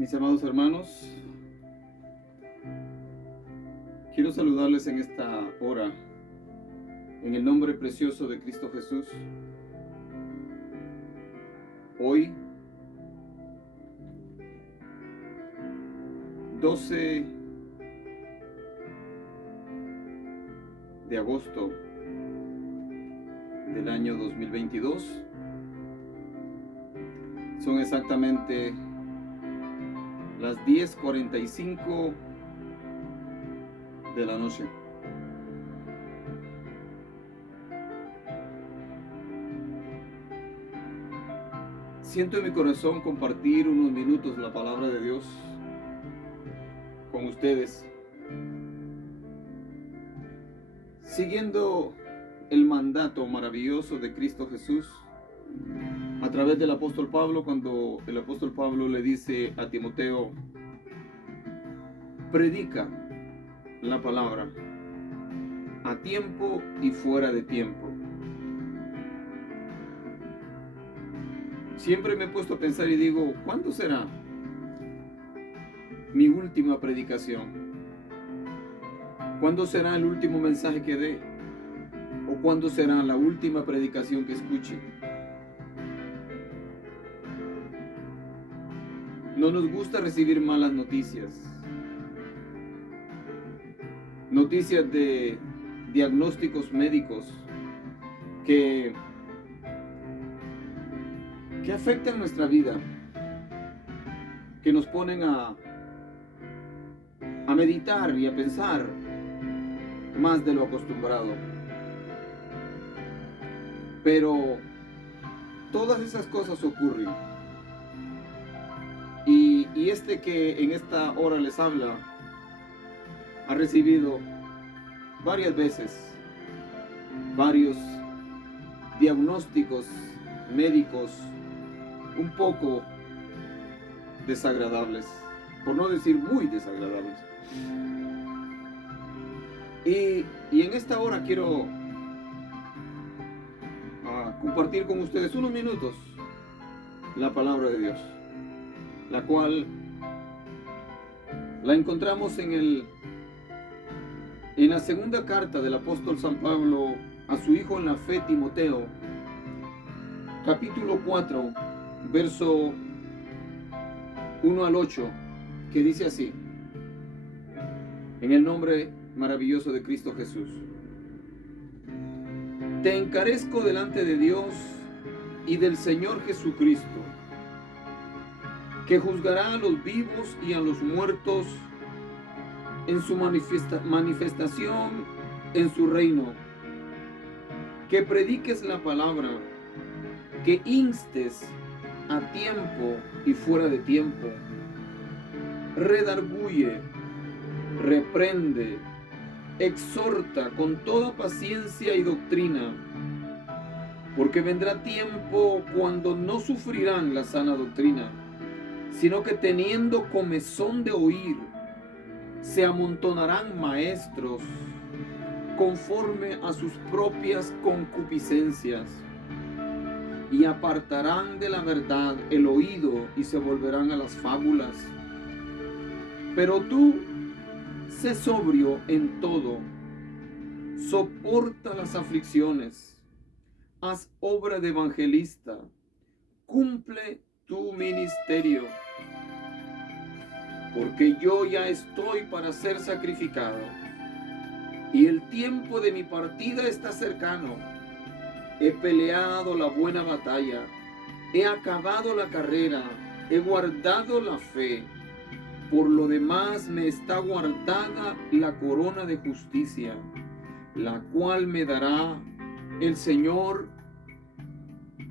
Mis amados hermanos, quiero saludarles en esta hora, en el nombre precioso de Cristo Jesús. Hoy, 12 de agosto del año 2022, son exactamente las 10:45 de la noche. Siento en mi corazón compartir unos minutos la palabra de Dios con ustedes, siguiendo el mandato maravilloso de Cristo Jesús a través del apóstol Pablo, cuando el apóstol Pablo le dice a Timoteo: predica la palabra a tiempo y fuera de tiempo. Siempre me he puesto a pensar y digo, ¿cuándo será mi última predicación? ¿Cuándo será el último mensaje que dé? ¿O cuándo será la última predicación que escuche? No nos gusta recibir malas noticias. Noticias de diagnósticos médicos que afectan nuestra vida, que nos ponen a meditar y a pensar más de lo acostumbrado. Pero todas esas cosas ocurren. Y este que en esta hora les habla ha recibido varias veces varios diagnósticos médicos un poco desagradables, por no decir muy desagradables. Y en esta hora quiero compartir con ustedes unos minutos la palabra de Dios, la cual la encontramos en la segunda carta del apóstol San Pablo a su hijo en la fe, Timoteo, capítulo 4, verso 1 al 8, que dice así: en el nombre maravilloso de Cristo Jesús. Te encarezco delante de Dios y del Señor Jesucristo, que juzgará a los vivos y a los muertos en su manifestación en su reino, que prediques la palabra, que instes a tiempo y fuera de tiempo, redarguye, reprende, exhorta con toda paciencia y doctrina, porque vendrá tiempo cuando no sufrirán la sana doctrina, sino que teniendo comezón de oír, se amontonarán maestros conforme a sus propias concupiscencias, y apartarán de la verdad el oído y se volverán a las fábulas. Pero tú, sé sobrio en todo, soporta las aflicciones, haz obra de evangelista, cumple tu ministerio, porque yo ya estoy para ser sacrificado, y el tiempo de mi partida está cercano. He peleado la buena batalla, he acabado la carrera, he guardado la fe. Por lo demás me está guardada la corona de justicia, la cual me dará el Señor,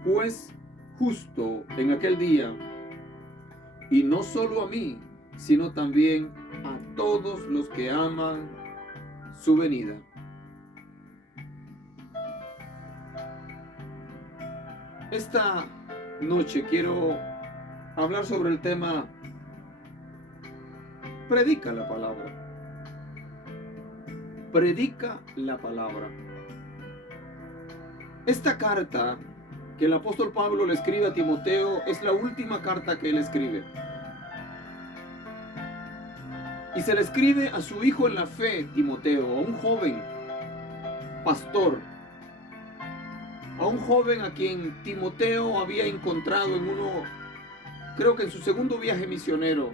juez justo, en aquel día, y no solo a mí, sino también a todos los que aman su venida. Esta noche quiero hablar sobre el tema: predica la palabra. Predica la palabra. Esta carta que el apóstol Pablo le escribe a Timoteo es la última carta que él escribe. Y se le escribe a su hijo en la fe, Timoteo, a un joven pastor, a un joven a quien Timoteo había encontrado creo que en su segundo viaje misionero.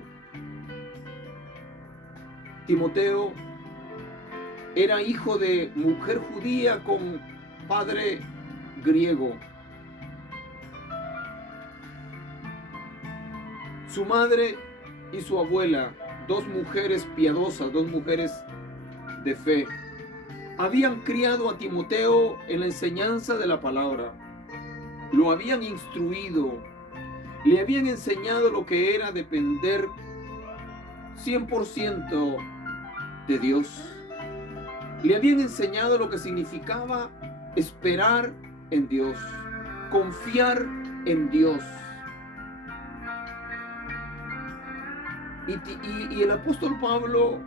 Timoteo era hijo de mujer judía con padre griego. Su madre y su abuela, dos mujeres piadosas, dos mujeres de fe, habían criado a Timoteo en la enseñanza de la palabra. Lo habían instruido, le habían enseñado lo que era depender 100% de Dios. Le habían enseñado lo que significaba esperar en Dios, confiar en Dios. Y el apóstol Pablo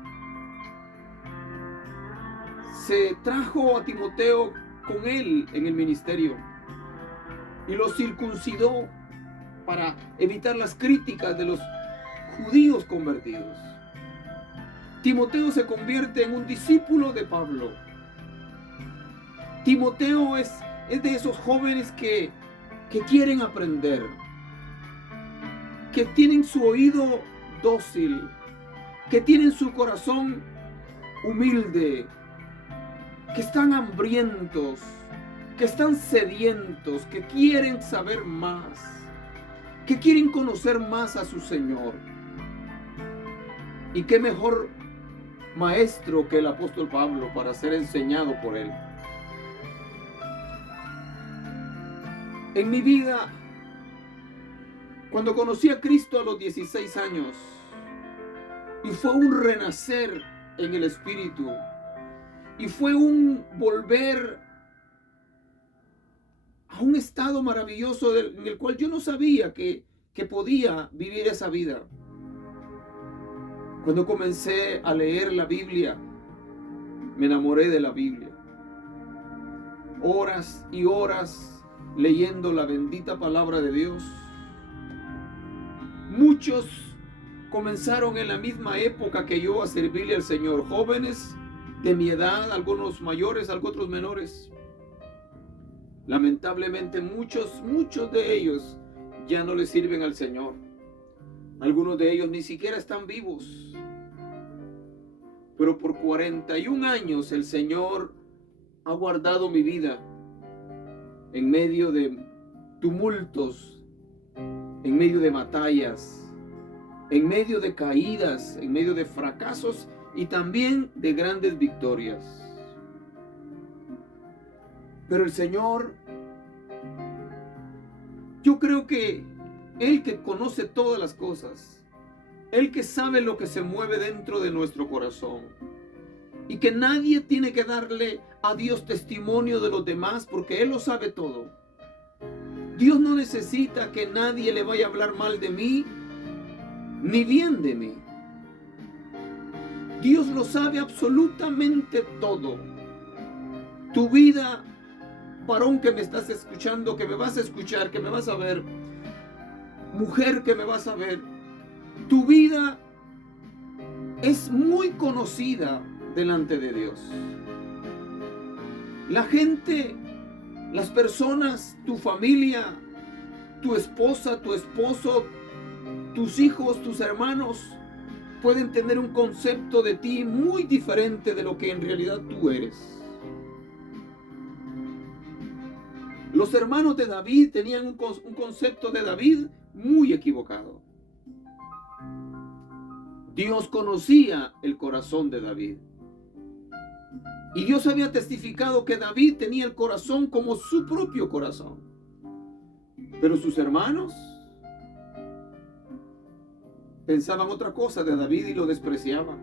se trajo a Timoteo con él en el ministerio y lo circuncidó para evitar las críticas de los judíos convertidos. Timoteo se convierte en un discípulo de Pablo. Timoteo es de esos jóvenes que quieren aprender, que tienen su oído dócil, que tienen su corazón humilde, que están hambrientos, que están sedientos, que quieren saber más, que quieren conocer más a su Señor. Y qué mejor maestro que el apóstol Pablo para ser enseñado por él. En mi vida, cuando conocí a Cristo a los 16 años, y fue un renacer en el Espíritu, y fue un volver a un estado maravilloso en el cual yo no sabía que podía vivir esa vida. Cuando comencé a leer la Biblia, me enamoré de la Biblia. Horas y horas leyendo la bendita palabra de Dios. Muchos comenzaron en la misma época que yo a servirle al Señor. Jóvenes de mi edad, algunos mayores, otros menores. Lamentablemente muchos de ellos ya no le sirven al Señor. Algunos de ellos ni siquiera están vivos. Pero por 41 años el Señor ha guardado mi vida en medio de tumultos, en medio de batallas, en medio de caídas, en medio de fracasos y también de grandes victorias. Pero el Señor, yo creo que Él que conoce todas las cosas, Él que sabe lo que se mueve dentro de nuestro corazón, y que nadie tiene que darle a Dios testimonio de los demás porque Él lo sabe todo. Dios no necesita que nadie le vaya a hablar mal de mí, ni bien de mí. Dios lo sabe absolutamente todo. Tu vida, varón que me estás escuchando, que me vas a escuchar, que me vas a ver, mujer que me vas a ver, tu vida es muy conocida delante de Dios. La gente, las personas, tu familia, tu esposa, tu esposo, tus hijos, tus hermanos, pueden tener un concepto de ti muy diferente de lo que en realidad tú eres. Los hermanos de David tenían un concepto de David muy equivocado. Dios conocía el corazón de David. Y Dios había testificado que David tenía el corazón como su propio corazón. Pero sus hermanos pensaban otra cosa de David y lo despreciaban.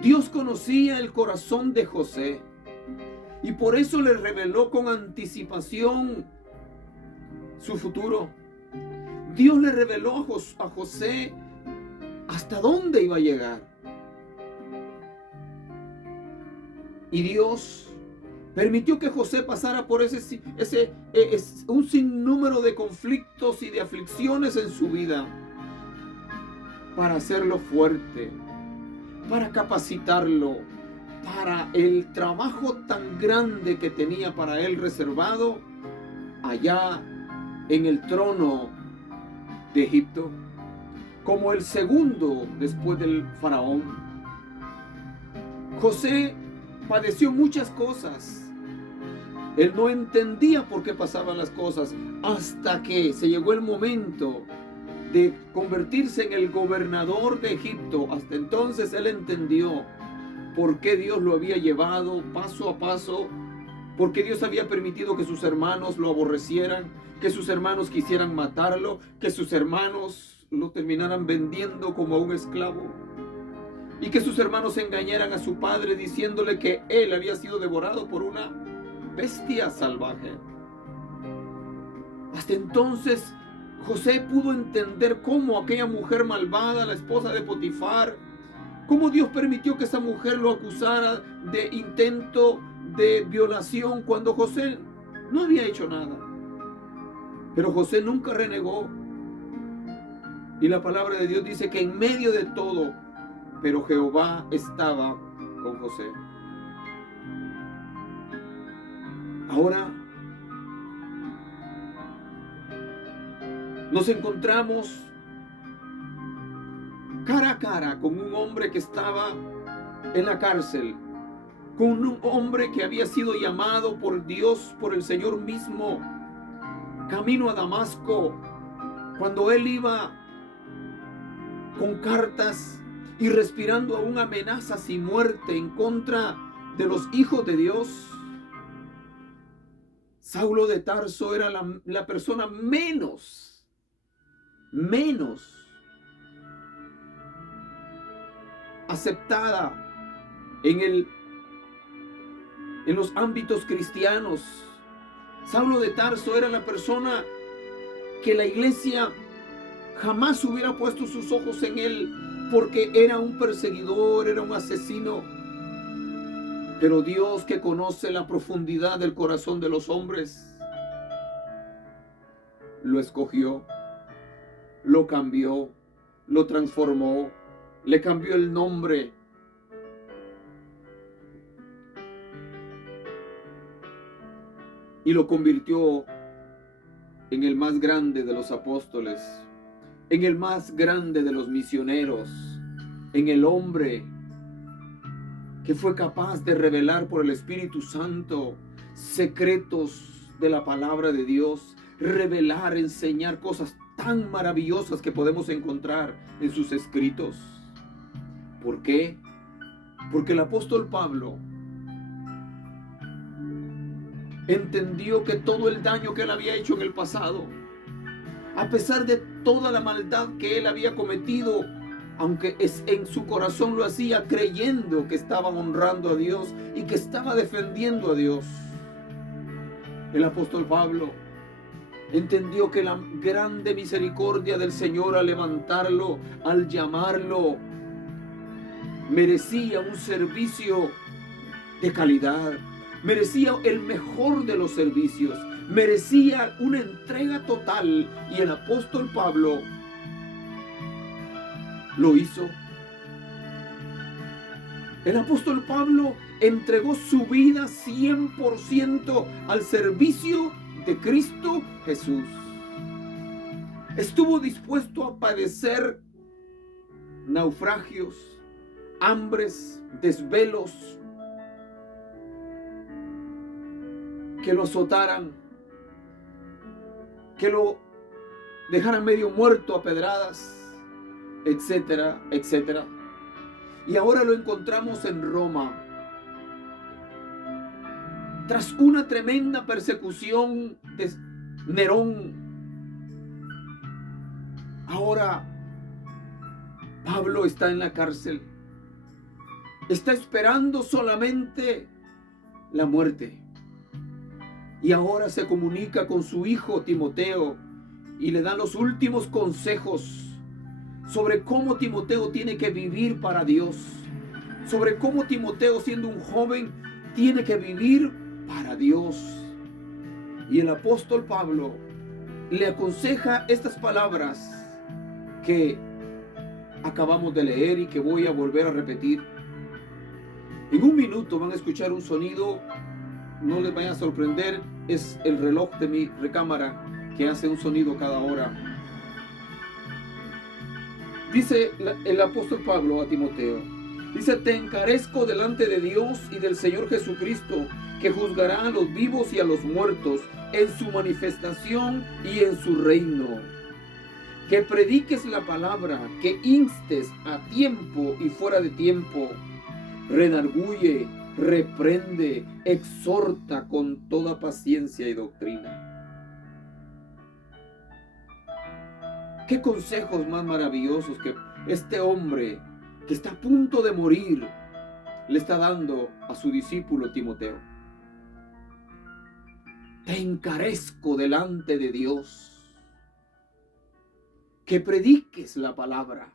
Dios conocía el corazón de José y por eso le reveló con anticipación su futuro. Dios le reveló a José hasta dónde iba a llegar. Y Dios permitió que José pasara por un sinnúmero de conflictos y de aflicciones en su vida. para hacerlo fuerte, para capacitarlo, para el trabajo tan grande que tenía para él reservado allá en el trono de Egipto, como el segundo después del faraón. José padeció muchas cosas. Él no entendía por qué pasaban las cosas hasta que se llegó el momento de convertirse en el gobernador de Egipto. Hasta entonces él entendió por qué Dios lo había llevado paso a paso, por qué Dios había permitido que sus hermanos lo aborrecieran, que sus hermanos quisieran matarlo, que sus hermanos lo terminaran vendiendo como a un esclavo, y que sus hermanos engañaran a su padre diciéndole que él había sido devorado por una bestia salvaje. Hasta entonces José pudo entender cómo aquella mujer malvada, la esposa de Potifar, cómo Dios permitió que esa mujer lo acusara de intento de violación cuando José no había hecho nada. Pero José nunca renegó. Y la palabra de Dios dice que en medio de todo, pero Jehová estaba con José. Ahora nos encontramos cara a cara con un hombre que estaba en la cárcel, con un hombre que había sido llamado por Dios, por el Señor mismo, camino a Damasco, cuando él iba con cartas y respirando aún amenazas y muerte en contra de los hijos de Dios. Saulo de Tarso era la persona menos aceptada en los ámbitos cristianos. Saulo de Tarso era la persona que la iglesia jamás hubiera puesto sus ojos en él, porque era un perseguidor, era un asesino. Pero Dios, que conoce la profundidad del corazón de los hombres, lo escogió, lo cambió, lo transformó, le cambió el nombre. Y lo convirtió en el más grande de los apóstoles, en el más grande de los misioneros, en el hombre que fue capaz de revelar por el Espíritu Santo secretos de la palabra de Dios, revelar, enseñar cosas tan maravillosas que podemos encontrar en sus escritos. ¿Por qué? Porque el apóstol Pablo entendió que todo el daño que él había hecho en el pasado, a pesar de toda la maldad que él había cometido, aunque en su corazón lo hacía creyendo que estaba honrando a Dios y que estaba defendiendo a Dios, el apóstol Pablo entendió que la grande misericordia del Señor al levantarlo, al llamarlo, merecía un servicio de calidad, merecía el mejor de los servicios, merecía una entrega total, y el apóstol Pablo lo hizo. El apóstol Pablo entregó su vida 100% al servicio de Cristo Jesús. Estuvo dispuesto a padecer naufragios, hambres, desvelos, que lo azotaran, que lo dejaran medio muerto a pedradas, etcétera, etcétera. Y ahora lo encontramos en Roma. Tras una tremenda persecución de Nerón, ahora Pablo está en la cárcel. Está esperando solamente la muerte. Y ahora se comunica con su hijo Timoteo y le da los últimos consejos sobre cómo Timoteo tiene que vivir para Dios, sobre cómo Timoteo, siendo un joven, tiene que vivir para Dios. Y el apóstol Pablo le aconseja estas palabras que acabamos de leer y que voy a volver a repetir. En un minuto van a escuchar un sonido, no les vaya a sorprender, es el reloj de mi recámara que hace un sonido cada hora. Dice el apóstol Pablo a Timoteo, dice: te encarezco delante de Dios y del Señor Jesucristo, que juzgará a los vivos y a los muertos en su manifestación y en su reino. Que prediques la palabra, que instes a tiempo y fuera de tiempo, redarguye, reprende, exhorta con toda paciencia y doctrina. Qué consejos más maravillosos que este hombre que está a punto de morir le está dando a su discípulo Timoteo. Te encarezco delante de Dios, que prediques la palabra.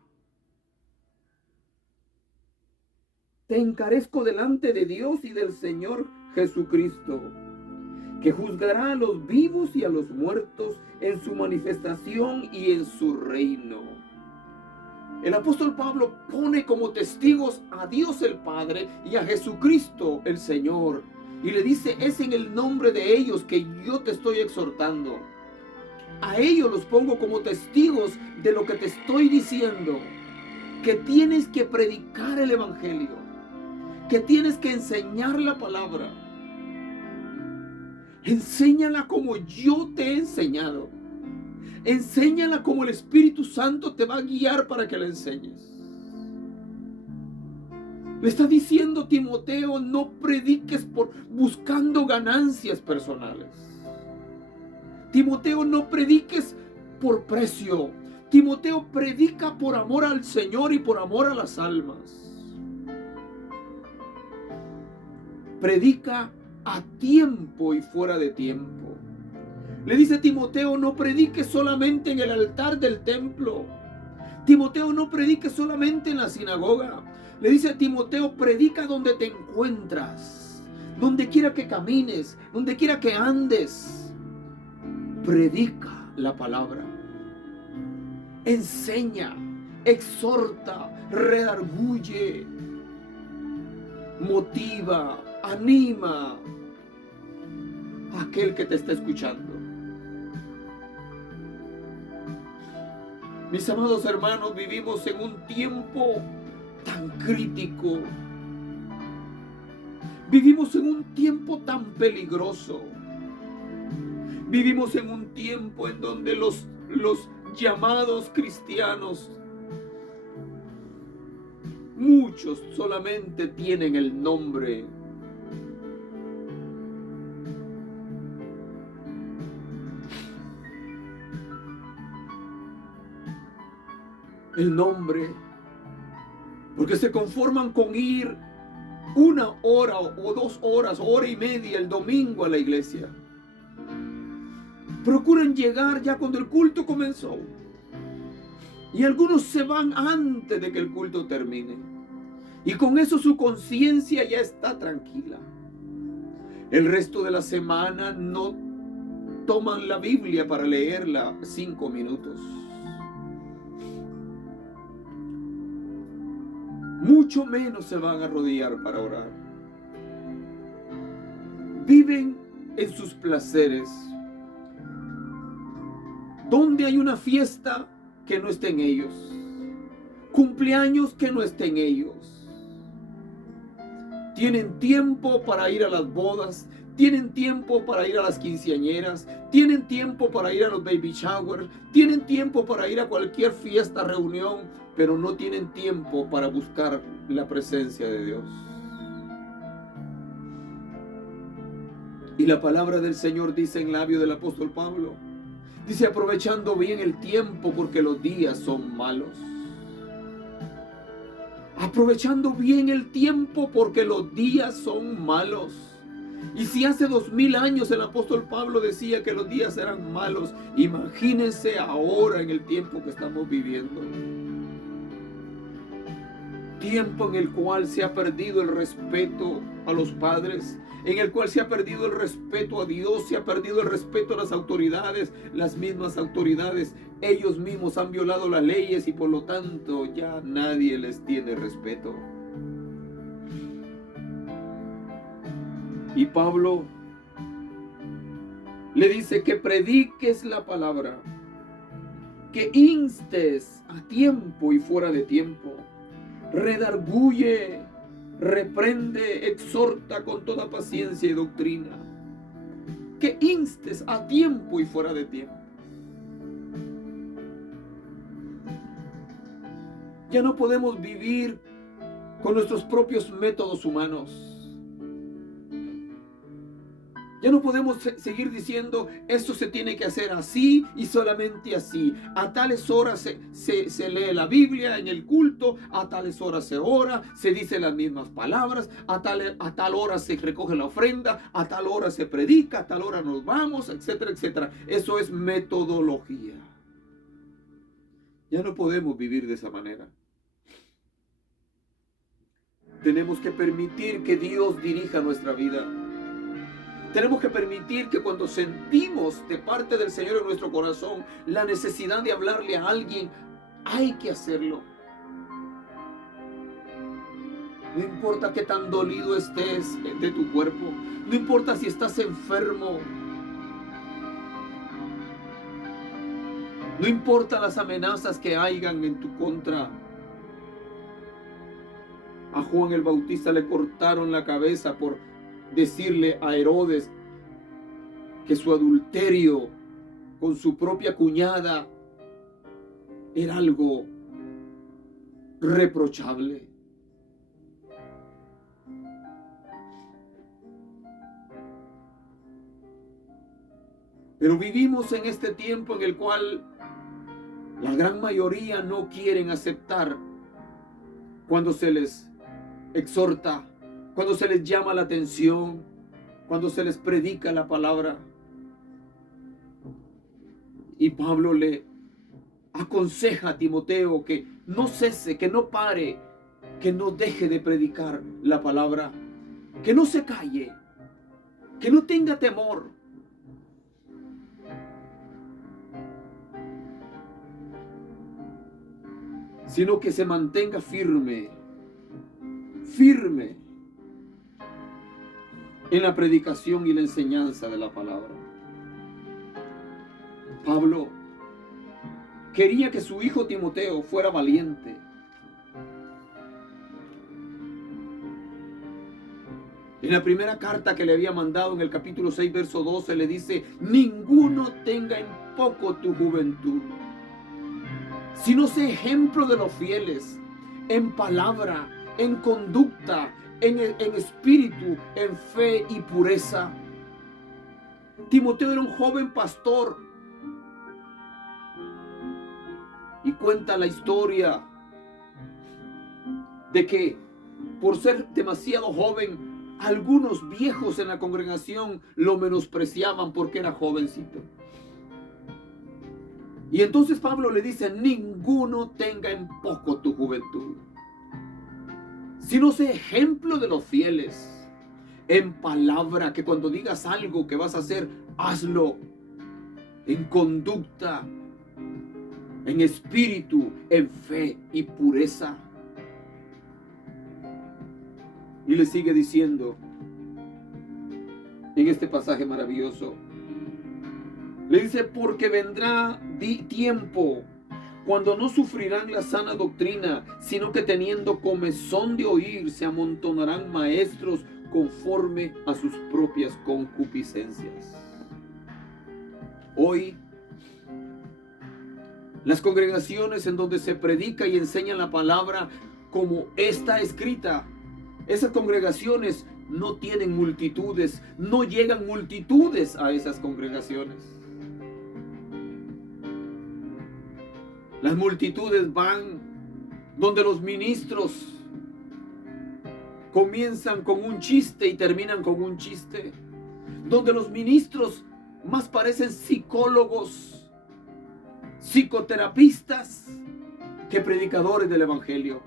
Te encarezco delante de Dios y del Señor Jesucristo, que juzgará a los vivos y a los muertos en su manifestación y en su reino. El apóstol Pablo pone como testigos a Dios el Padre y a Jesucristo el Señor, y le dice: es en el nombre de ellos que yo te estoy exhortando. A ellos los pongo como testigos de lo que te estoy diciendo, que tienes que predicar el evangelio, que tienes que enseñar la palabra. Enséñala como yo te he enseñado. Enséñala como el Espíritu Santo te va a guiar para que la enseñes. Le está diciendo Timoteo: no prediques buscando ganancias personales. Timoteo, no prediques por precio. Timoteo, predica por amor al Señor y por amor a las almas. Predica a tiempo y fuera de tiempo. Le dice Timoteo: no prediques solamente en el altar del templo. Timoteo, no prediques solamente en la sinagoga. Le dice a Timoteo: predica donde te encuentras, donde quiera que camines, donde quiera que andes. Predica la palabra. Enseña, exhorta, redarguye, motiva, anima a aquel que te está escuchando. Mis amados hermanos, vivimos en un tiempo tan crítico. Vivimos en un tiempo tan peligroso. Vivimos en un tiempo en donde los llamados cristianos, muchos solamente tienen el nombre. El nombre, porque se conforman con ir 1 hora o 2 horas, hora y media el domingo a la iglesia. Procuran llegar ya cuando el culto comenzó, y algunos se van antes de que el culto termine, y con eso su conciencia ya está tranquila. El resto de la semana no toman la Biblia para leerla 5 minutos. Mucho menos se van a arrodillar para orar. Viven en sus placeres. Donde hay una fiesta, que no estén ellos. Cumpleaños, que no estén ellos. Tienen tiempo para ir a las bodas. Tienen tiempo para ir a las quinceañeras. Tienen tiempo para ir a los baby showers. Tienen tiempo para ir a cualquier fiesta, reunión. Pero no tienen tiempo para buscar la presencia de Dios. Y la palabra del Señor dice en labio del apóstol Pablo, dice: aprovechando bien el tiempo, porque los días son malos. Aprovechando bien el tiempo, porque los días son malos. Y si hace 2000 años el apóstol Pablo decía que los días eran malos, imagínense ahora en el tiempo que estamos viviendo. Tiempo en el cual se ha perdido el respeto a los padres, en el cual se ha perdido el respeto a Dios, se ha perdido el respeto a las autoridades. Las mismas autoridades ellos mismos han violado las leyes y por lo tanto ya nadie les tiene respeto. Y Pablo le dice que prediques la palabra, que instes a tiempo y fuera de tiempo, redarguye, reprende, exhorta con toda paciencia y doctrina, que instes a tiempo y fuera de tiempo. Ya no podemos vivir con nuestros propios métodos humanos. Ya no podemos seguir diciendo, esto se tiene que hacer así y solamente así. A tales horas se lee la Biblia en el culto, a tales horas se ora, se dicen las mismas palabras, a tal hora se recoge la ofrenda, a tal hora se predica, a tal hora nos vamos, etcétera, etcétera. Eso es metodología. Ya no podemos vivir de esa manera. Tenemos que permitir que Dios dirija nuestra vida. Tenemos que permitir que cuando sentimos de parte del Señor en nuestro corazón la necesidad de hablarle a alguien, hay que hacerlo. No importa qué tan dolido estés de tu cuerpo, no importa si estás enfermo, no importa las amenazas que hayan en tu contra. A Juan el Bautista le cortaron la cabeza por decirle a Herodes que su adulterio con su propia cuñada era algo reprochable. Pero vivimos en este tiempo en el cual la gran mayoría no quieren aceptar cuando se les exhorta, cuando se les llama la atención, cuando se les predica la palabra. Y Pablo le aconseja a Timoteo que no cese, que no pare, que no deje de predicar la palabra, que no se calle, que no tenga temor. Sino que se mantenga firme en la predicación y la enseñanza de la palabra. Pablo quería que su hijo Timoteo fuera valiente. En la primera carta que le había mandado, en el capítulo 6, verso 12, le dice: ninguno tenga en poco tu juventud, sino sé ejemplo de los fieles, en palabra, en conducta, en espíritu, en fe y pureza. Timoteo era un joven pastor. Y cuenta la historia de que por ser demasiado joven, algunos viejos en la congregación lo menospreciaban porque era jovencito. Y entonces Pablo le dice: ninguno tenga en poco tu juventud, sino sé ejemplo de los fieles, en palabra, que cuando digas algo que vas a hacer, hazlo, en conducta, en espíritu, en fe y pureza. Y le sigue diciendo en este pasaje maravilloso, le dice: porque vendrá tiempo cuando no sufrirán la sana doctrina, sino que teniendo comezón de oír, se amontonarán maestros conforme a sus propias concupiscencias. Hoy, las congregaciones en donde se predica y enseña la palabra como está escrita, esas congregaciones no tienen multitudes, no llegan multitudes a esas congregaciones. Las multitudes van donde los ministros comienzan con un chiste y terminan con un chiste, donde los ministros más parecen psicólogos, psicoterapistas que predicadores del evangelio,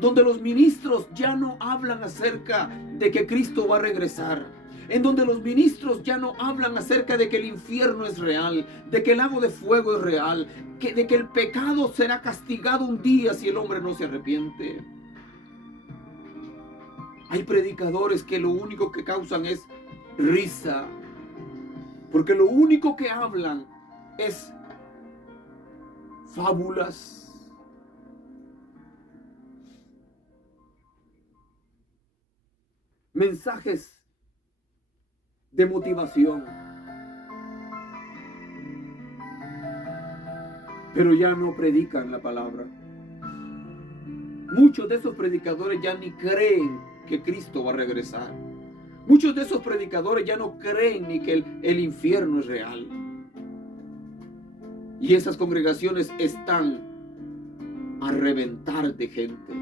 donde los ministros ya no hablan acerca de que Cristo va a regresar. en donde los ministros ya no hablan acerca de que el infierno es real, de que el lago de fuego es real, de que el pecado será castigado un día si el hombre no se arrepiente. Hay predicadores que lo único que causan es risa, porque lo único que hablan es fábulas. Mensajes de motivación. Pero ya no predican la palabra. Muchos de esos predicadores ya ni creen que Cristo va a regresar. Muchos de esos predicadores ya no creen ni que el infierno es real. Y esas congregaciones están a reventar de gente.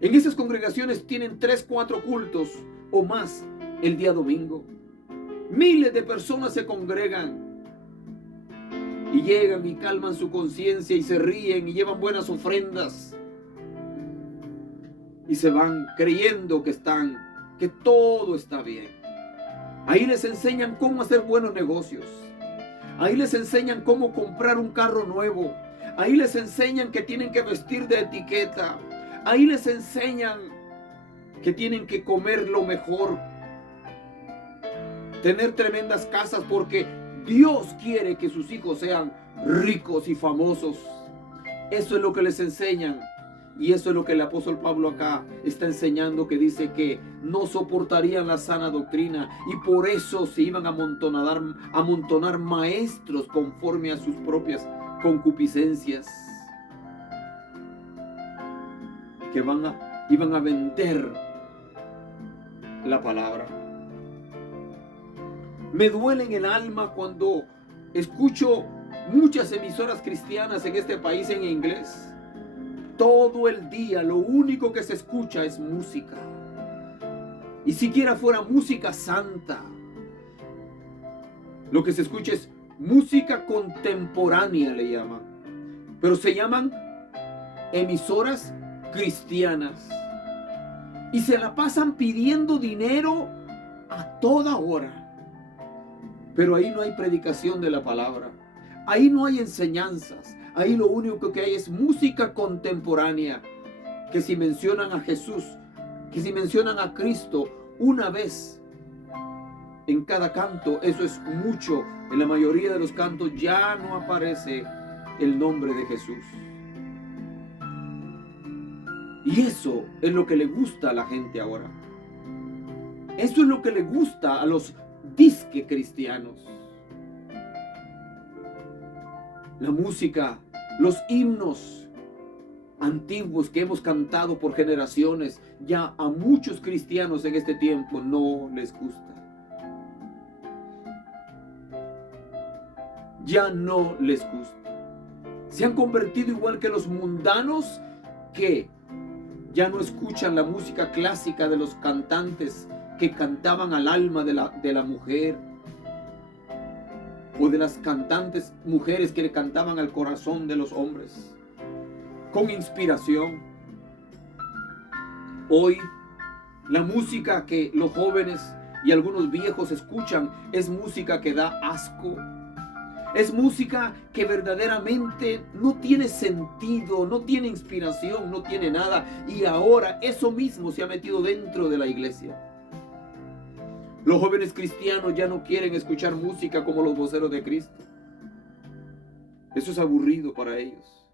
En esas congregaciones tienen 3, 4 cultos o más el día domingo. Miles de personas se congregan y llegan y calman su conciencia y se ríen y llevan buenas ofrendas. Y se van creyendo que todo está bien. Ahí les enseñan cómo hacer buenos negocios. Ahí les enseñan cómo comprar un carro nuevo. Ahí les enseñan que tienen que vestir de etiqueta. Ahí les enseñan que tienen que comer lo mejor, tener tremendas casas, porque Dios quiere que sus hijos sean ricos y famosos. Eso es lo que les enseñan. Y eso es lo que el apóstol Pablo acá está enseñando, que dice que no soportarían la sana doctrina y por eso se iban a amontonar maestros conforme a sus propias concupiscencias, que iban a vender la palabra. Me duele en el alma cuando escucho muchas emisoras cristianas en este país en inglés. Todo el día lo único que se escucha es música. Y siquiera fuera música santa, lo que se escucha es música contemporánea, le llaman. Pero se llaman emisoras cristianas. Y se la pasan pidiendo dinero a toda hora. Pero ahí no hay predicación de la palabra. Ahí no hay enseñanzas. Ahí lo único que hay es música contemporánea. Que si mencionan a Jesús, que si mencionan a Cristo una vez en cada canto, eso es mucho. En la mayoría de los cantos ya no aparece el nombre de Jesús. Y eso es lo que le gusta a la gente ahora. Eso es lo que le gusta a los disque cristianos. La música, los himnos antiguos que hemos cantado por generaciones, ya a muchos cristianos en este tiempo no les gusta. Ya no les gusta. Se han convertido igual que los mundanos, que ya no escuchan la música clásica de los cantantes que cantaban al alma de la mujer, o de las cantantes mujeres que le cantaban al corazón de los hombres con inspiración. Hoy la música que los jóvenes y algunos viejos escuchan es música que da asco. Es música que verdaderamente no tiene sentido, no tiene inspiración, no tiene nada. Y ahora eso mismo se ha metido dentro de la iglesia. Los jóvenes cristianos ya no quieren escuchar música como los voceros de Cristo. Eso es aburrido para ellos.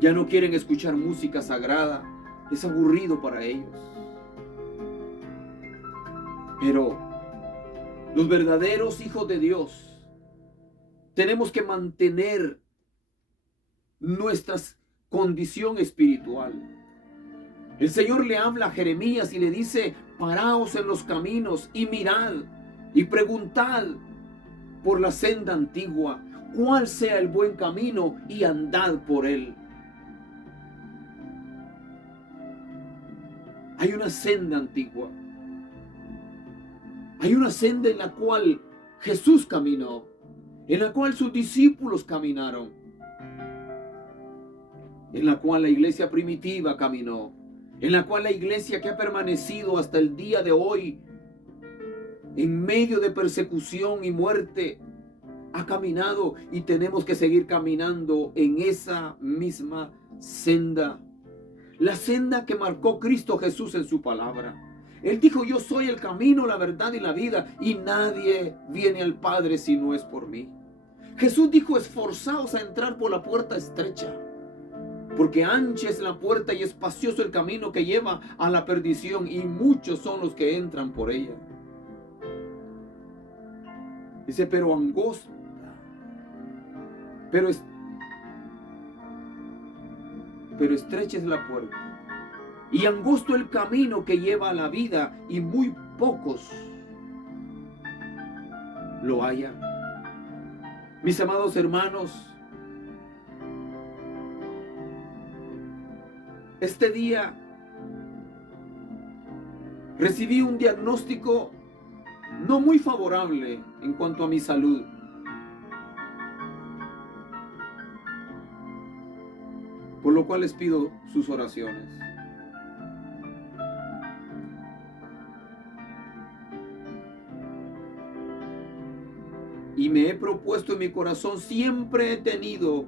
Ya no quieren escuchar música sagrada. Es aburrido para ellos. Pero los verdaderos hijos de Dios tenemos que mantener nuestra condición espiritual. El Señor le habla a Jeremías y le dice: paraos en los caminos y mirad y preguntad por la senda antigua, cuál sea el buen camino, y andad por él. Hay una senda antigua. Hay una senda en la cual Jesús caminó, en la cual sus discípulos caminaron, en la cual la iglesia primitiva caminó, en la cual la iglesia que ha permanecido hasta el día de hoy, en medio de persecución y muerte, ha caminado y tenemos que seguir caminando en esa misma senda. La senda que marcó Cristo Jesús en su palabra. Él dijo: yo soy el camino, la verdad y la vida, y nadie viene al Padre si no es por mí. Jesús dijo: esforzaos a entrar por la puerta estrecha, porque ancha es la puerta y espacioso el camino que lleva a la perdición, y muchos son los que entran por ella. Dice: pero angosta, pero estrecha es la puerta y angosto el camino que lleva a la vida, y muy pocos lo hallan. Mis amados hermanos, este día recibí un diagnóstico no muy favorable en cuanto a mi salud. Por lo cual les pido sus oraciones. Y me he propuesto en mi corazón, siempre he tenido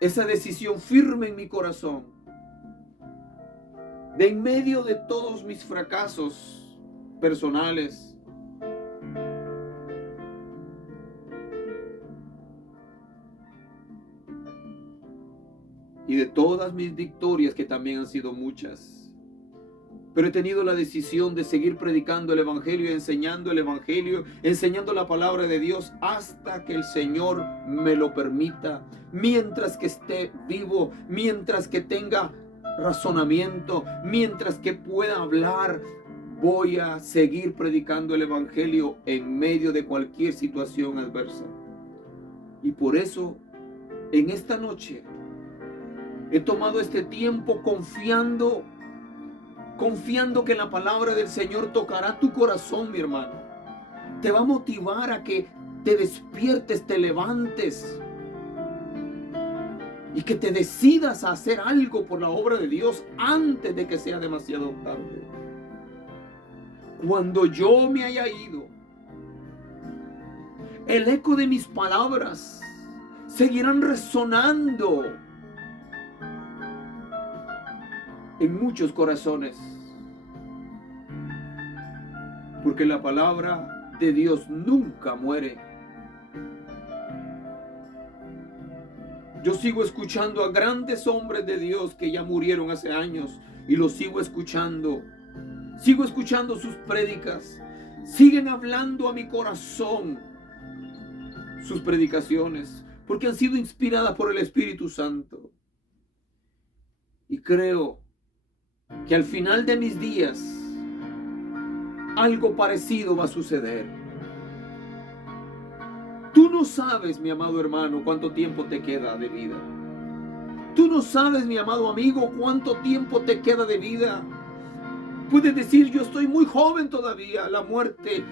esa decisión firme en mi corazón, de en medio de todos mis fracasos personales, y de todas mis victorias, que también han sido muchas, pero he tenido la decisión de seguir predicando el Evangelio, enseñando el Evangelio, enseñando la palabra de Dios hasta que el Señor me lo permita. Mientras que esté vivo, mientras que tenga razonamiento, mientras que pueda hablar, voy a seguir predicando el Evangelio en medio de cualquier situación adversa. Y por eso, en esta noche, he tomado este tiempo confiando que la palabra del Señor tocará tu corazón, mi hermano. Te va a motivar a que te despiertes, te levantes y que te decidas a hacer algo por la obra de Dios antes de que sea demasiado tarde. Cuando yo me haya ido, el eco de mis palabras seguirán resonando en muchos corazones, porque la palabra de Dios nunca muere. Yo sigo escuchando a grandes hombres de Dios que ya murieron hace años, y los sigo escuchando sus prédicas, siguen hablando a mi corazón sus predicaciones, porque han sido inspiradas por el Espíritu Santo. Y creo que al final de mis días algo parecido va a suceder. Tú no sabes, mi amado hermano, cuánto tiempo te queda de vida. Tú no sabes, mi amado amigo, cuánto tiempo te queda de vida. Puedes decir: yo estoy muy joven todavía. La muerte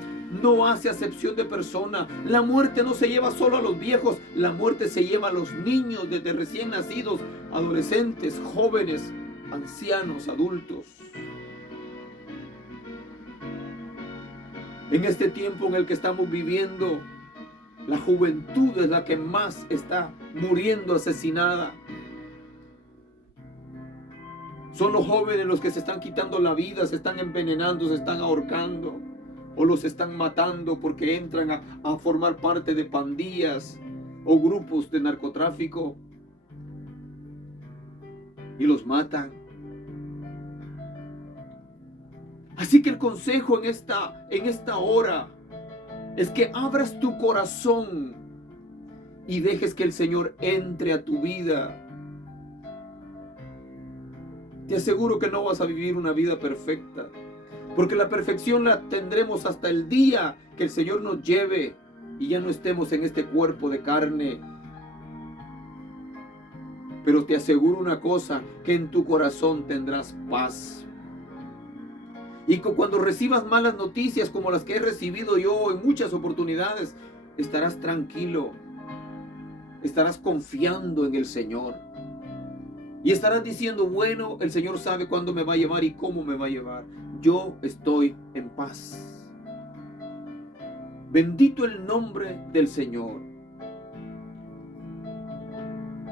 no hace acepción de persona. La muerte no se lleva solo a los viejos. La muerte se lleva a los niños, desde recién nacidos, adolescentes, jóvenes, ancianos, adultos. En este tiempo en el que estamos viviendo, la juventud es la que más está muriendo asesinada. Son los jóvenes los que se están quitando la vida, se están envenenando, se están ahorcando, o los están matando porque entran a formar parte de pandillas o grupos de narcotráfico y los matan. Así que el consejo en esta hora es que abras tu corazón y dejes que el Señor entre a tu vida. Te aseguro que no vas a vivir una vida perfecta, porque la perfección la tendremos hasta el día que el Señor nos lleve y ya no estemos en este cuerpo de carne. Pero te aseguro una cosa, que en tu corazón tendrás paz. Y que cuando recibas malas noticias como las que he recibido yo en muchas oportunidades, estarás tranquilo, estarás confiando en el Señor. Y estarás diciendo, bueno, el Señor sabe cuándo me va a llevar y cómo me va a llevar. Yo estoy en paz. Bendito el nombre del Señor.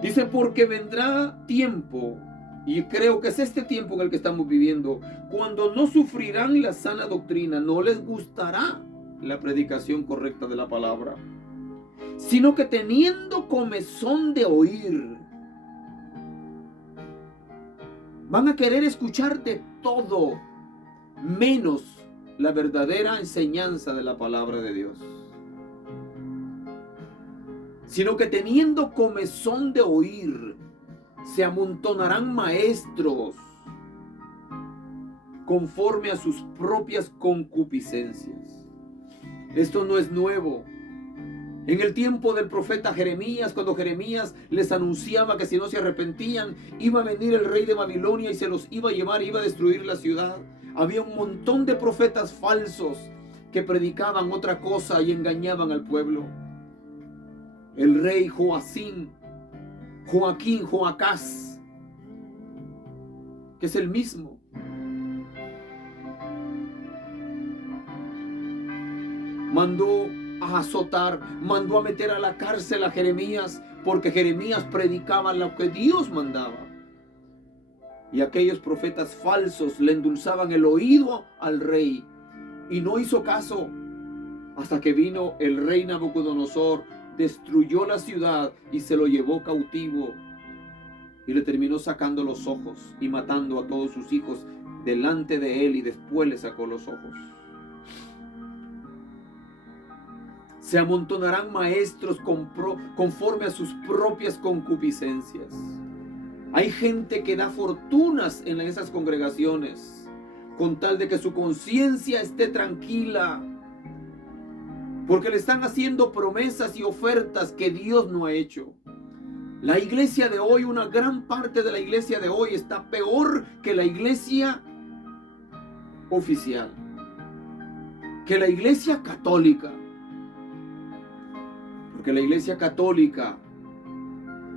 Dice, porque vendrá tiempo, y creo que es este tiempo en el que estamos viviendo, cuando no sufrirán la sana doctrina, no les gustará la predicación correcta de la palabra, sino que teniendo comezón de oír, van a querer escuchar de todo, menos la verdadera enseñanza de la palabra de Dios. Sino que teniendo comezón de oír, se amontonarán maestros conforme a sus propias concupiscencias. Esto no es nuevo. En el tiempo del profeta Jeremías, cuando Jeremías les anunciaba que si no se arrepentían, iba a venir el rey de Babilonia y se los iba a llevar, iba a destruir la ciudad. Había un montón de profetas falsos que predicaban otra cosa y engañaban al pueblo. El rey Joacás, que es el mismo, mandó a azotar, mandó a meter a la cárcel a Jeremías, porque Jeremías predicaba lo que Dios mandaba. Y aquellos profetas falsos le endulzaban el oído al rey y no hizo caso, hasta que vino el rey Nabucodonosor, destruyó la ciudad y se lo llevó cautivo y le terminó sacando los ojos y matando a todos sus hijos delante de él, y después le sacó los ojos. Se amontonarán maestros conforme a sus propias concupiscencias. Hay gente que da fortunas en esas congregaciones con tal de que su conciencia esté tranquila, porque le están haciendo promesas y ofertas que Dios no ha hecho. La iglesia de hoy, una gran parte de la iglesia de hoy está peor que la iglesia oficial, que la iglesia católica. Porque la iglesia católica,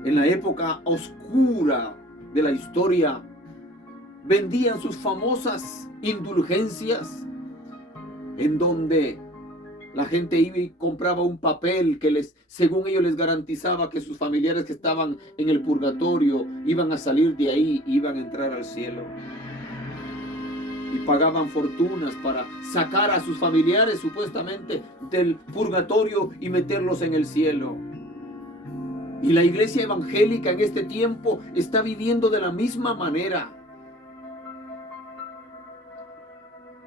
en la época oscura de la historia, vendían sus famosas indulgencias, en donde la gente iba y compraba un papel que según ellos les garantizaba que sus familiares que estaban en el purgatorio iban a salir de ahí, iban a entrar al cielo. Y pagaban fortunas para sacar a sus familiares supuestamente del purgatorio y meterlos en el cielo. Y la iglesia evangélica en este tiempo está viviendo de la misma manera,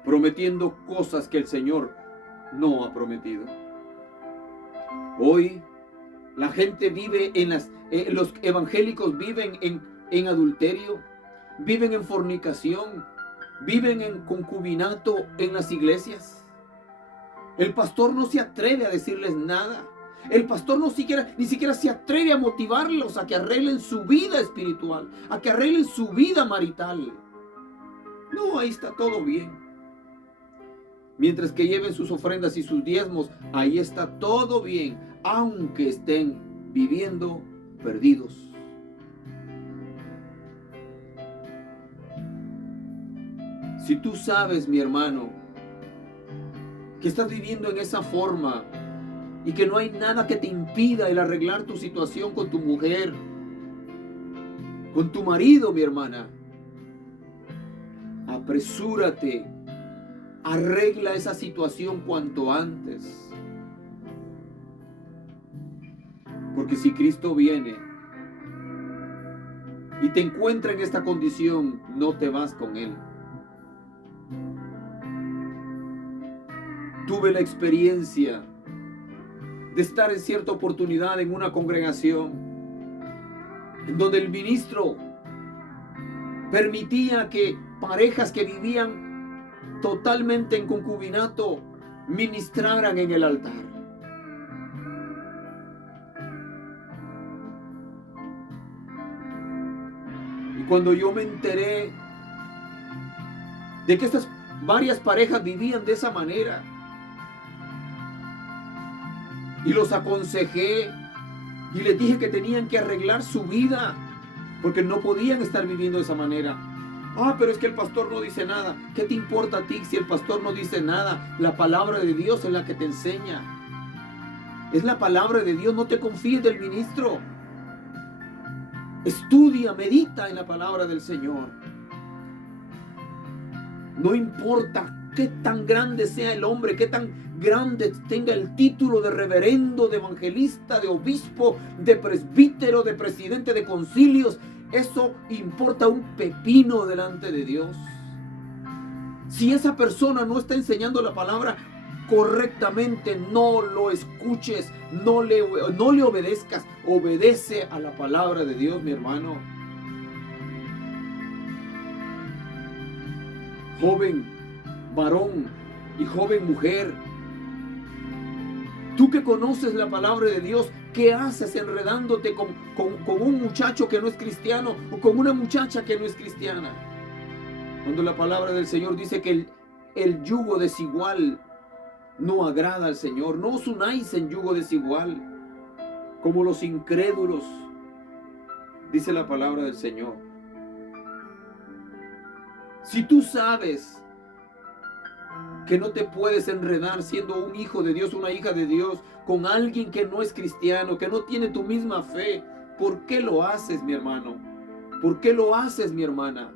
prometiendo cosas que el Señor no ha prometido. Hoy la gente vive los evangélicos viven en adulterio, viven en fornicación, viven en concubinato en las iglesias. El pastor no se atreve a decirles nada. El pastor ni siquiera se atreve a motivarlos a que arreglen su vida espiritual, a que arreglen su vida marital. No, ahí está todo bien. Mientras que lleven sus ofrendas y sus diezmos, ahí está todo bien, aunque estén viviendo perdidos. Si tú sabes, mi hermano, que estás viviendo en esa forma y que no hay nada que te impida el arreglar tu situación con tu mujer, con tu marido, mi hermana, apresúrate, arregla esa situación cuanto antes. Porque si Cristo viene y te encuentra en esta condición, no te vas con Él. Tuve la experiencia de estar en cierta oportunidad en una congregación en donde el ministro permitía que parejas que vivían totalmente en concubinato ministraran en el altar. Y cuando yo me enteré de que estas varias parejas vivían de esa manera, y los aconsejé y les dije que tenían que arreglar su vida, porque no podían estar viviendo de esa manera. Ah, pero es que el pastor no dice nada. ¿Qué te importa a ti si el pastor no dice nada? La palabra de Dios es la que te enseña. Es la palabra de Dios, no te confíes del ministro. Estudia, medita en la palabra del Señor. No importa qué tan grande sea el hombre, qué tan grande tenga el título de reverendo, de evangelista, de obispo, de presbítero, de presidente de concilios. Eso importa un pepino delante de Dios. Si esa persona no está enseñando la palabra correctamente, no lo escuches, no le obedezcas. Obedece a la palabra de Dios, mi hermano. Joven varón y joven mujer, tú que conoces la palabra de Dios, ¿qué haces enredándote con un muchacho que no es cristiano o con una muchacha que no es cristiana? Cuando la palabra del Señor dice que el yugo desigual no agrada al Señor. No os unáis en yugo desigual como los incrédulos, dice la palabra del Señor. Si tú sabes que no te puedes enredar siendo un hijo de Dios, una hija de Dios, con alguien que no es cristiano, que no tiene tu misma fe, ¿por qué lo haces, mi hermano? ¿Por qué lo haces, mi hermana?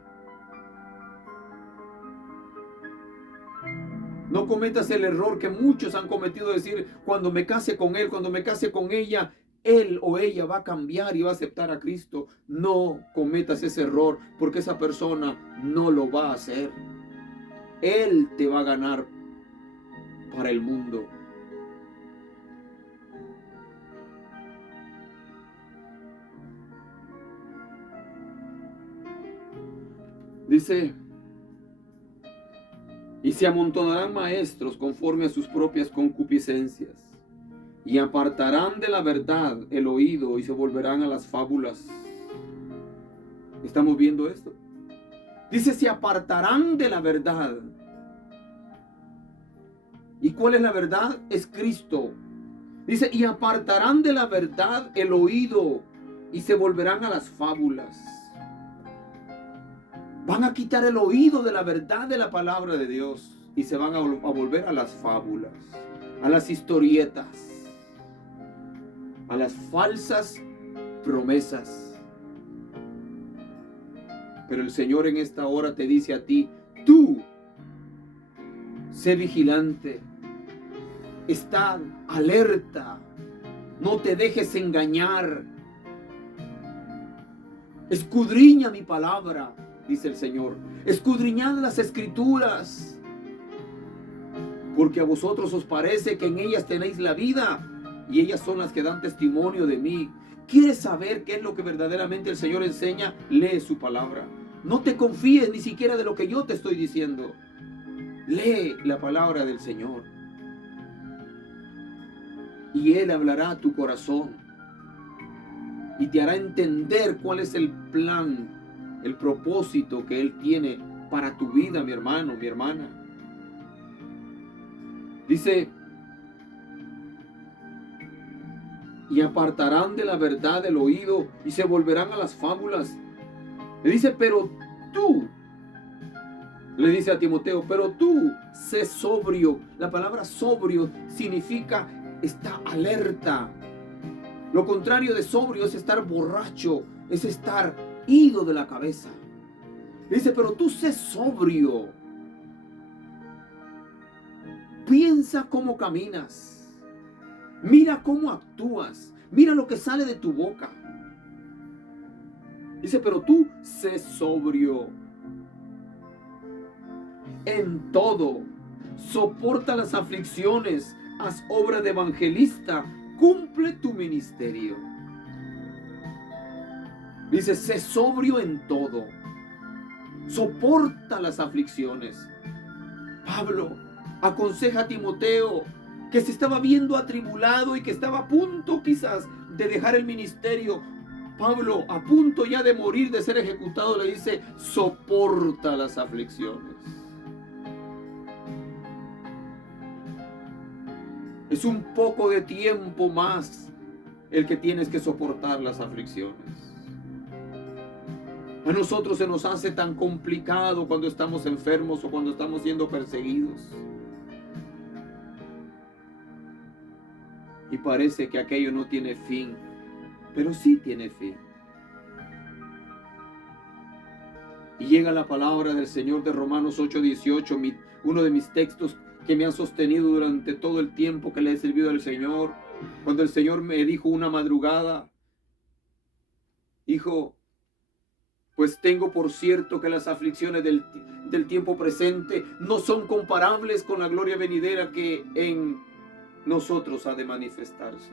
No cometas el error que muchos han cometido de decir, cuando me case con él, cuando me case con ella, él o ella va a cambiar y va a aceptar a Cristo. No cometas ese error, porque esa persona no lo va a hacer. Él te va a ganar para el mundo. Dice, y se amontonarán maestros conforme a sus propias concupiscencias, y apartarán de la verdad el oído y se volverán a las fábulas. ¿Estamos viendo esto? Dice, se apartarán de la verdad. ¿Y cuál es la verdad? Es Cristo. Dice, y apartarán de la verdad el oído y se volverán a las fábulas. Van a quitar el oído de la verdad de la palabra de Dios y se van a volver a las fábulas, a las historietas, a las falsas promesas. Pero el Señor en esta hora te dice a ti, tú, sé vigilante, está alerta, no te dejes engañar, escudriña mi palabra, dice el Señor, escudriñad las escrituras, porque a vosotros os parece que en ellas tenéis la vida y ellas son las que dan testimonio de mí. ¿Quieres saber qué es lo que verdaderamente el Señor enseña? Lee su palabra. No te confíes ni siquiera de lo que yo te estoy diciendo. Lee la palabra del Señor. Y Él hablará a tu corazón. Y te hará entender cuál es el plan, el propósito que Él tiene para tu vida, mi hermano, mi hermana. Dice, y apartarán de la verdad el oído y se volverán a las fábulas. Le dice, pero tú, le dice a Timoteo, pero tú sé sobrio. La palabra sobrio significa está alerta. Lo contrario de sobrio es estar borracho, es estar ido de la cabeza. Dice, pero tú sé sobrio. Piensa cómo caminas. Mira cómo actúas. Mira lo que sale de tu boca. Dice, pero tú sé sobrio. En todo, soporta las aflicciones, haz obra de evangelista, cumple tu ministerio. Dice, sé sobrio en todo, soporta las aflicciones. Pablo aconseja a Timoteo, que se estaba viendo atribulado y que estaba a punto quizás de dejar el ministerio. Pablo, a punto ya de morir, de ser ejecutado, le dice, soporta las aflicciones. Es un poco de tiempo más el que tienes que soportar las aflicciones. A nosotros se nos hace tan complicado cuando estamos enfermos o cuando estamos siendo perseguidos. Y parece que aquello no tiene fin, pero sí tiene fin. Y llega la palabra del Señor de Romanos 8:18, uno de mis textos que me han sostenido durante todo el tiempo que le he servido al Señor. Cuando el Señor me dijo una madrugada, hijo, pues tengo por cierto que las aflicciones del tiempo presente no son comparables con la gloria venidera que en nosotros ha de manifestarse.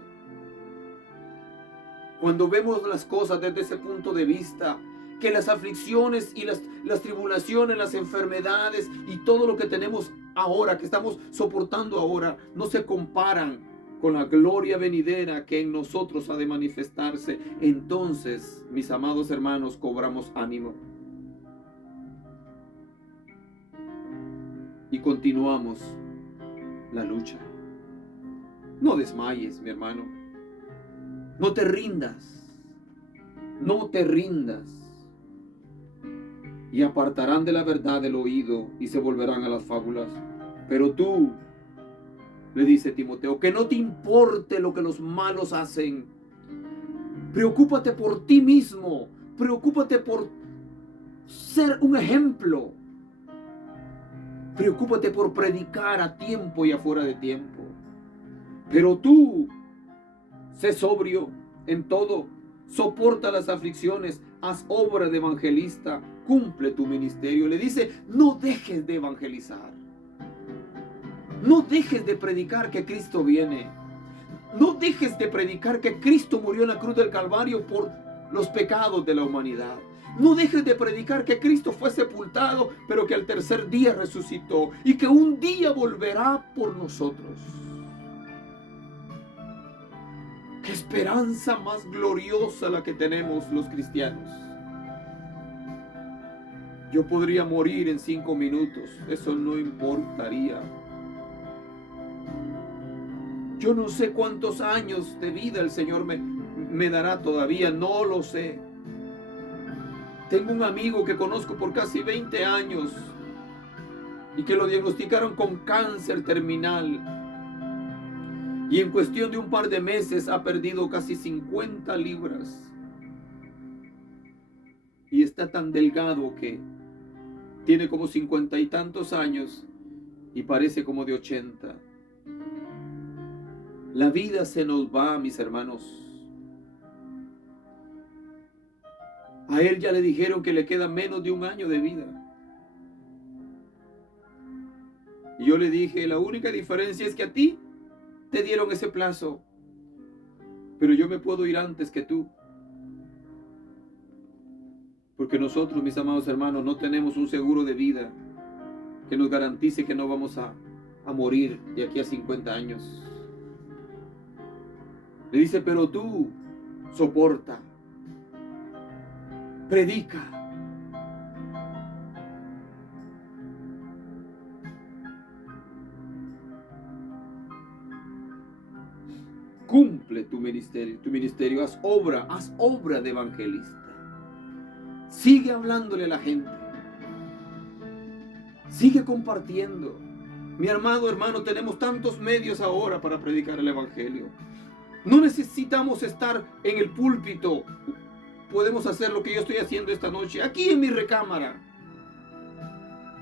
Cuando vemos las cosas desde ese punto de vista, que las aflicciones y las tribulaciones, las enfermedades y todo lo que tenemos ahora, que estamos soportando ahora, no se comparan con la gloria venidera que en nosotros ha de manifestarse, entonces, mis amados hermanos, cobramos ánimo. Y continuamos la lucha. No desmayes, mi hermano. No te rindas. No te rindas. Y apartarán de la verdad el oído y se volverán a las fábulas. Pero tú, le dice Timoteo, que no te importe lo que los malos hacen. Preocúpate por ti mismo. Preocúpate por ser un ejemplo. Preocúpate por predicar a tiempo y afuera de tiempo. Pero tú, sé sobrio en todo. Soporta las aflicciones. Haz obra de evangelista. Cumple tu ministerio. Le dice, no dejes de evangelizar. No dejes de predicar que Cristo viene. No dejes de predicar que Cristo murió en la cruz del Calvario por los pecados de la humanidad. No dejes de predicar que Cristo fue sepultado, pero que al tercer día resucitó y que un día volverá por nosotros. ¡Qué esperanza más gloriosa la que tenemos los cristianos! Yo podría morir en 5 minutos, eso no importaría. Yo no sé cuántos años de vida el Señor me dará todavía, no lo sé. Tengo un amigo que conozco por casi 20 años y que lo diagnosticaron con cáncer terminal. Y en cuestión de un par de meses ha perdido casi 50 libras. Y está tan delgado que tiene como 50 y tantos años y parece como de 80. La vida se nos va, mis hermanos. A él ya le dijeron que le queda menos de 1 año de vida. Y yo le dije, la única diferencia es que a ti te dieron ese plazo, pero yo me puedo ir antes que tú. Porque nosotros, mis amados hermanos, no tenemos un seguro de vida que nos garantice que no vamos a morir de aquí a 50 años. Le dice, pero tú soporta, predica. Cumple tu ministerio, haz obra de evangelista. Sigue hablándole a la gente. Sigue compartiendo. Mi hermano, tenemos tantos medios ahora para predicar el evangelio. No necesitamos estar en el púlpito. Podemos hacer lo que yo estoy haciendo esta noche, aquí en mi recámara.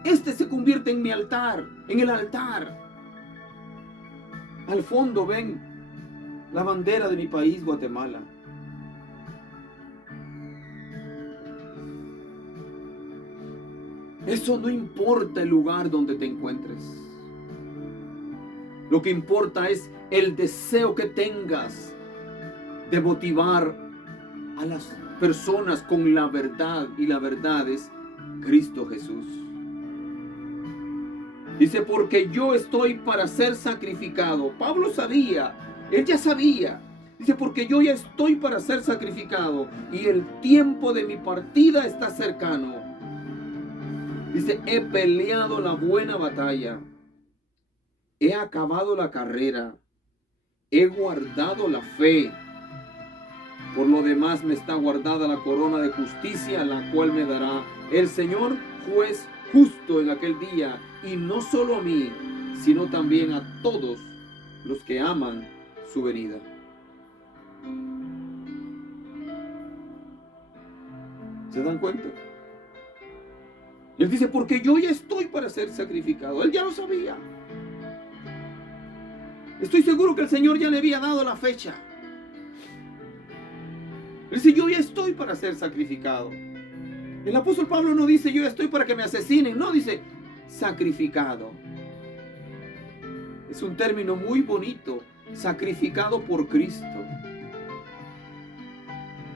Este se convierte en mi altar, en el altar. Al fondo ven la bandera de mi país, Guatemala. Eso no importa el lugar donde te encuentres. Lo que importa es el deseo que tengas de motivar a las personas con la verdad, y la verdad es Cristo Jesús. Dice, porque yo estoy para ser sacrificado. Pablo sabía, él ya sabía. Dice, porque yo ya estoy para ser sacrificado y el tiempo de mi partida está cercano. Dice, he peleado la buena batalla. He acabado la carrera. He guardado la fe. Por lo demás me está guardada la corona de justicia, la cual me dará el Señor juez justo en aquel día, y no solo a mí, sino también a todos los que aman su venida. ¿Se dan cuenta? Él dice, porque yo ya estoy para ser sacrificado. Él ya lo sabía. Estoy seguro que el Señor ya le había dado la fecha. Él dice, yo ya estoy para ser sacrificado. El apóstol Pablo no dice, yo ya estoy para que me asesinen. No, dice, sacrificado. Es un término muy bonito. Sacrificado por Cristo.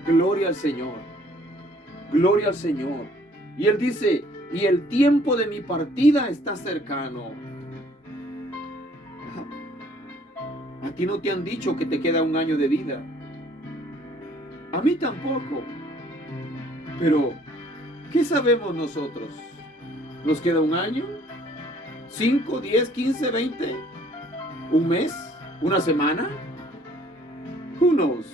Gloria al Señor. Gloria al Señor. Y Él dice, y el tiempo de mi partida está cercano. A ti no te han dicho que te queda un año de vida. A mí tampoco. Pero, ¿qué sabemos nosotros? ¿Nos queda un año? ¿5, 10, 15, 20? ¿Un mes? ¿Una semana? Who knows?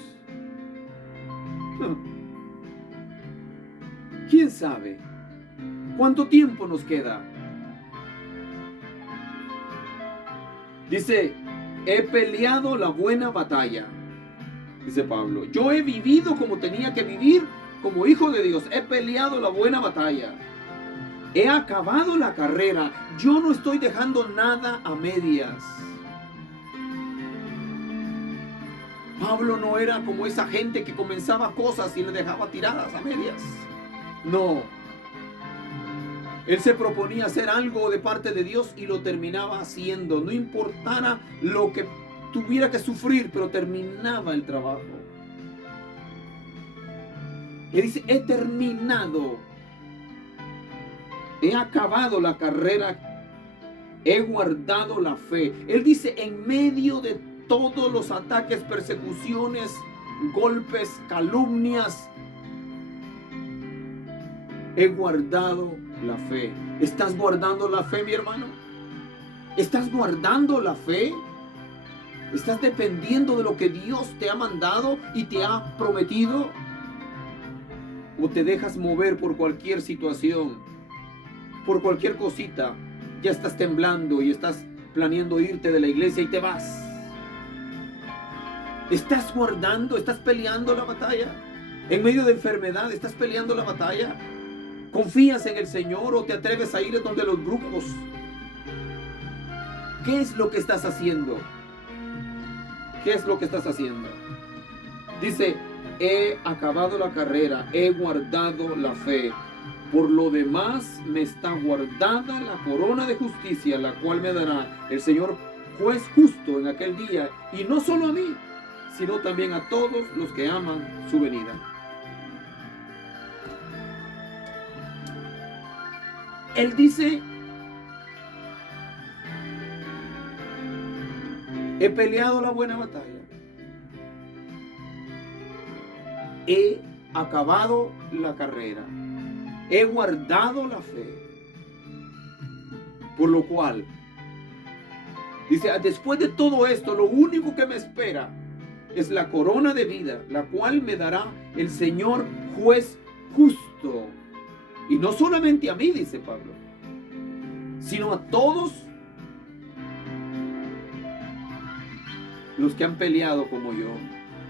¿Quién sabe? ¿Cuánto tiempo nos queda? Dice, he peleado la buena batalla. Dice Pablo, yo he vivido como tenía que vivir como hijo de Dios. He peleado la buena batalla. He acabado la carrera. Yo no estoy dejando nada a medias. Pablo no era como esa gente que comenzaba cosas y le dejaba tiradas a medias. No. Él se proponía hacer algo de parte de Dios y lo terminaba haciendo. No importara lo que tuviera que sufrir, pero terminaba el trabajo. Él dice, he terminado. He acabado la carrera. He guardado la fe. Él dice, en medio de todos los ataques, persecuciones, golpes, calumnias, he guardado la fe. ¿Estás guardando la fe, mi hermano? ¿Estás guardando la fe? ¿Estás dependiendo de lo que Dios te ha mandado y te ha prometido? ¿O te dejas mover por cualquier situación? Por cualquier cosita. Ya estás temblando y estás planeando irte de la iglesia y te vas. ¿Estás guardando? ¿Estás peleando la batalla? En medio de enfermedad, ¿estás peleando la batalla? ¿Confías en el Señor o te atreves a ir donde los grupos? ¿Qué es lo que estás haciendo? ¿Qué es lo que estás haciendo? Dice, he acabado la carrera, he guardado la fe. Por lo demás me está guardada la corona de justicia, la cual me dará el Señor juez justo en aquel día. Y no solo a mí, sino también a todos los que aman su venida. Él dice, he peleado la buena batalla. He acabado la carrera. He guardado la fe. Por lo cual, dice, después de todo esto, lo único que me espera es la corona de vida, la cual me dará el Señor juez justo. Y no solamente a mí, dice Pablo, sino a todos los que han peleado como yo,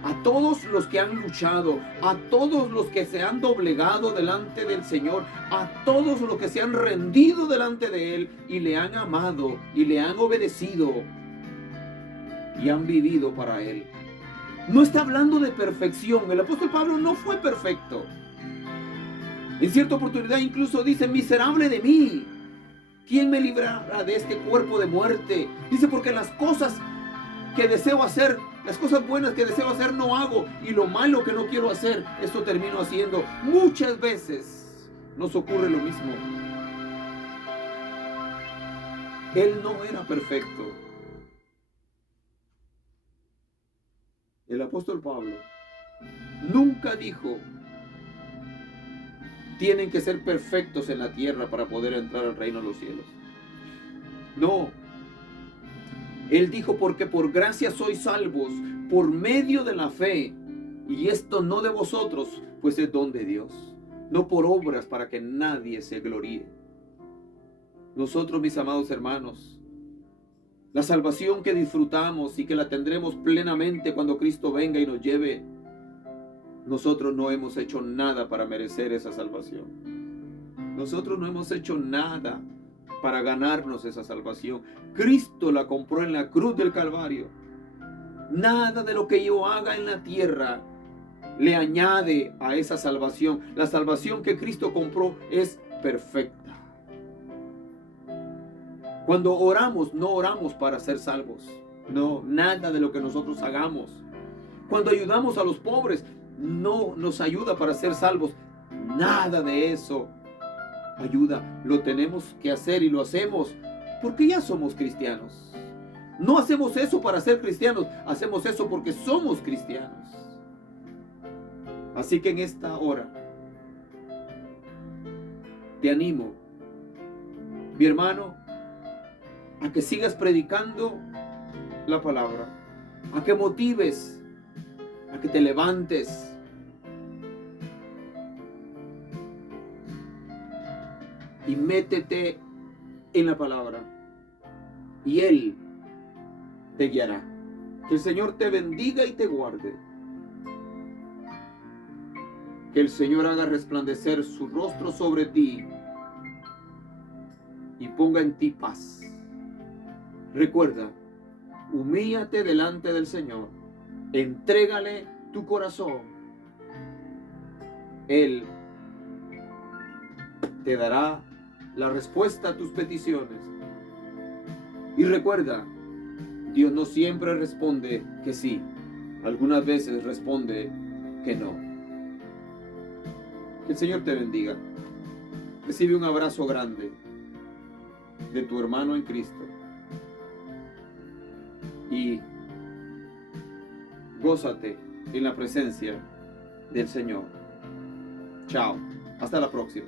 a todos los que han luchado, a todos los que se han doblegado delante del Señor, a todos los que se han rendido delante de Él y le han amado y le han obedecido y han vivido para Él. No está hablando de perfección. El apóstol Pablo no fue perfecto. En cierta oportunidad incluso dice, miserable de mí, ¿quién me librará de este cuerpo de muerte? Dice, porque las cosas que deseo hacer, las cosas buenas que deseo hacer no hago, y lo malo que no quiero hacer, esto termino haciendo. Muchas veces nos ocurre lo mismo. Él no era perfecto. El apóstol Pablo nunca dijo, tienen que ser perfectos en la tierra para poder entrar al reino de los cielos. No. Él dijo, porque por gracia sois salvos, por medio de la fe. Y esto no de vosotros, pues es don de Dios, no por obras para que nadie se gloríe. Nosotros, mis amados hermanos, la salvación que disfrutamos y que la tendremos plenamente cuando Cristo venga y nos lleve, nosotros no hemos hecho nada para merecer esa salvación. Nosotros no hemos hecho nada para ganarnos esa salvación. Cristo la compró en la cruz del Calvario. Nada de lo que yo haga en la tierra le añade a esa salvación. La salvación que Cristo compró es perfecta. Cuando oramos, no oramos para ser salvos. No, nada de lo que nosotros hagamos. Cuando ayudamos a los pobres, no nos ayuda para ser salvos. Nada de eso ayuda. Lo tenemos que hacer y lo hacemos porque ya somos cristianos. No hacemos eso para ser cristianos, hacemos eso porque somos cristianos. Así que en esta hora te animo, mi hermano, a que sigas predicando la palabra, a que motives, a que te levantes. Y métete en la palabra. Y Él te guiará. Que el Señor te bendiga y te guarde. Que el Señor haga resplandecer su rostro sobre ti y ponga en ti paz. Recuerda, humíllate delante del Señor. Entrégale tu corazón. Él te dará la respuesta a tus peticiones. Y recuerda, Dios no siempre responde que sí. Algunas veces responde que no. Que el Señor te bendiga. Recibe un abrazo grande de tu hermano en Cristo. Y gózate en la presencia del Señor. Chao. Hasta la próxima.